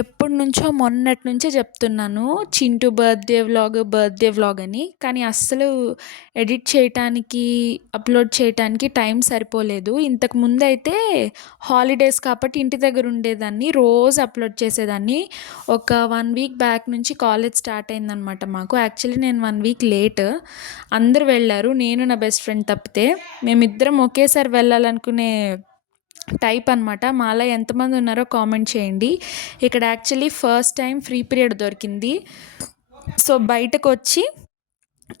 ఎప్పటినుంచో మొన్నటి నుంచే చెప్తున్నాను చింటూ బర్త్డే వ్లాగ్ అని. కానీ అస్సలు ఎడిట్ చేయటానికి, అప్లోడ్ చేయటానికి టైం సరిపోలేదు. ఇంతకు ముందైతే హాలిడేస్ కాబట్టి ఇంటి దగ్గర ఉండేదాన్ని, రోజు అప్లోడ్ చేసేదాన్ని. ఒక 1 వీక్ బ్యాక్ నుంచి కాలేజ్ స్టార్ట్ అయిందనమాట మాకు. యాక్చువల్లీ నేను 1 వీక్ లేట్. అందరూ వెళ్ళారు, నేను నా బెస్ట్ ఫ్రెండ్ తప్పితే. మేమిద్దరం ఒకేసారి వెళ్ళాలనుకునే టైప్ అనమాట. మాలో ఎంతమంది ఉన్నారో కామెంట్ చేయండి. ఇక్కడ actually first time free period దొరికింది. సో బయటకు వచ్చి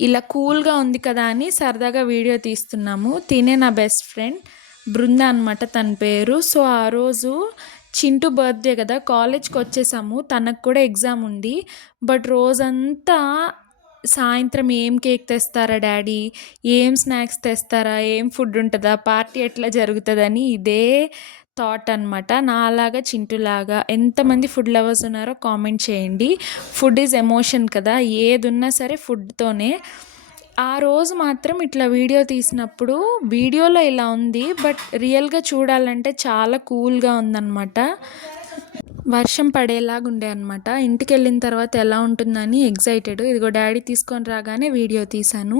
ఇలా కూల్గా ఉంది కదా అని సరదాగా వీడియో తీస్తున్నాము. తినే నా బెస్ట్ ఫ్రెండ్ బృంద అనమాట తన పేరు. సో ఆ రోజు చింటూ బర్త్డే కదా, కాలేజ్కి వచ్చేసాము. తనకు కూడా ఎగ్జామ్ ఉంది. బట్ రోజంతా సాయంత్రం ఏం కేక్ తెస్తారా డాడీ, ఏం స్నాక్స్ తెస్తారా, ఏం ఫుడ్ ఉంటుందా, పార్టీ ఎట్లా జరుగుతుందని ఇదే థాట్ అనమాట. నాలాగా చింటూలాగా ఎంతమంది ఫుడ్ లవర్స్ ఉన్నారో కామెంట్ చేయండి. ఫుడ్ ఈజ్ ఎమోషన్ కదా, ఏది ఉన్నా సరే ఫుడ్తోనే. ఆ రోజు మాత్రం ఇట్లా వీడియో తీసినప్పుడు వీడియోలో ఇలా ఉంది, బట్ రియల్గా చూడాలంటే చాలా కూల్గా ఉందన్నమాట. వర్షం పడేలాగా ఉండే అనమాట. ఇంటికి వెళ్ళిన తర్వాత ఎలా ఉంటుందని ఎగ్జైటెడ్. ఇదిగో డాడీ తీసుకొని రాగానే వీడియో తీశాను.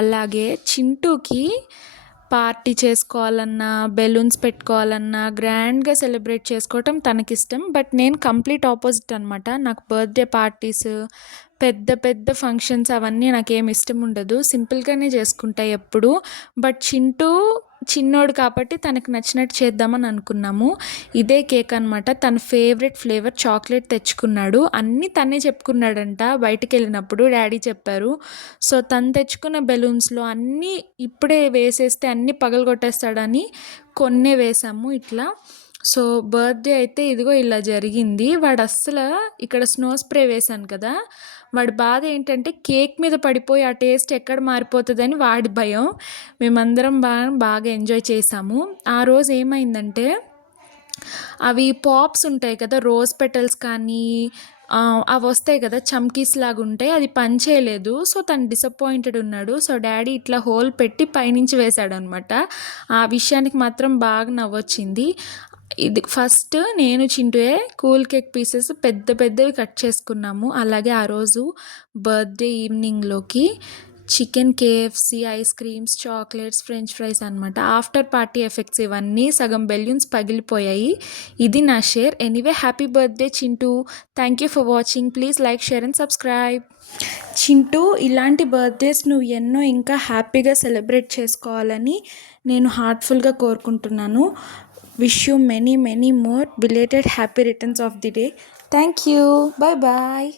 అలాగే చింటూకి పార్టీ చేసుకోవాలన్నా, బెలూన్స్ పెట్టుకోవాలన్నా, గ్రాండ్గా సెలబ్రేట్ చేసుకోవటం తనకిష్టం. బట్ నేను కంప్లీట్ ఆపోజిట్ అనమాట. నాకు బర్త్డే పార్టీస్, పెద్ద పెద్ద ఫంక్షన్స్ అవన్నీ నాకేం ఇష్టం ఉండదు. సింపుల్గానే చేసుకుంటా ఎప్పుడు. బట్ చింటూ చిన్నోడు కాబట్టి తనకు నచ్చినట్టు చేద్దామని అనుకున్నాము. ఇదే కేక్ అనమాట. తన ఫేవరెట్ ఫ్లేవర్ చాక్లెట్ తెచ్చుకున్నాడు. అన్నీ తనే చెప్పుకున్నాడంట బయటికి వెళ్ళినప్పుడు, డాడీ చెప్పారు. సో తను తెచ్చుకున్న బెలూన్స్లో అన్నీ ఇప్పుడే వేసేస్తే అన్నీ పగలగొట్టేస్తాడని కొన్నే వేసాము ఇట్లా. సో బర్త్డే అయితే ఇదిగో ఇలా జరిగింది. వాడు అస్సలు ఇక్కడ స్నో స్ప్రే వేశాను కదా, వాడి బాధ ఏంటంటే కేక్ మీద పడిపోయి ఆ టేస్ట్ ఎక్కడ మారిపోతుందని వాడి భయం. మేమందరం బాగా ఎంజాయ్ చేసాము. ఆ రోజు ఏమైందంటే అవి పాప్స్ ఉంటాయి కదా, రోజ్ పెటల్స్ కానీ అవి వస్తాయి కదా, చమ్కీస్ లాగా ఉంటాయి, అది పని చేయలేదు. సో తను డిసప్పాయింటెడ్ ఉన్నాడు. సో డాడీ ఇట్లా హోల్ పెట్టి పైనుంచి వేశాడు అనమాట. ఆ విషయానికి మాత్రం బాగా నవ్వొచ్చింది. ఇది ఫస్ట్ నేను చింటూయే కూల్ కేక్ పీసెస్ పెద్ద పెద్దవి కట్ చేసుకున్నాము. అలాగే ఆ రోజు బర్త్డే ఈవినింగ్లోకి chicken, KFC, ice creams, chocolates, french fries అనమాట. ఆఫ్టర్ పార్టీ ఎఫెక్ట్స్ ఇవన్నీ. సగం బెలూన్స్ పగిలిపోయాయి. ఇది నా share. Anyway happy birthday Chintu. Thank you for watching. Please like, share and subscribe. Chintu, ఇలాంటి బర్త్డేస్ నువ్వు ఎన్నో ఇంకా హ్యాపీగా సెలబ్రేట్ చేసుకోవాలని నేను హార్ట్ఫుల్గా కోరుకుంటున్నాను. Wish you many more belated happy returns of the day. Thank you. Bye bye.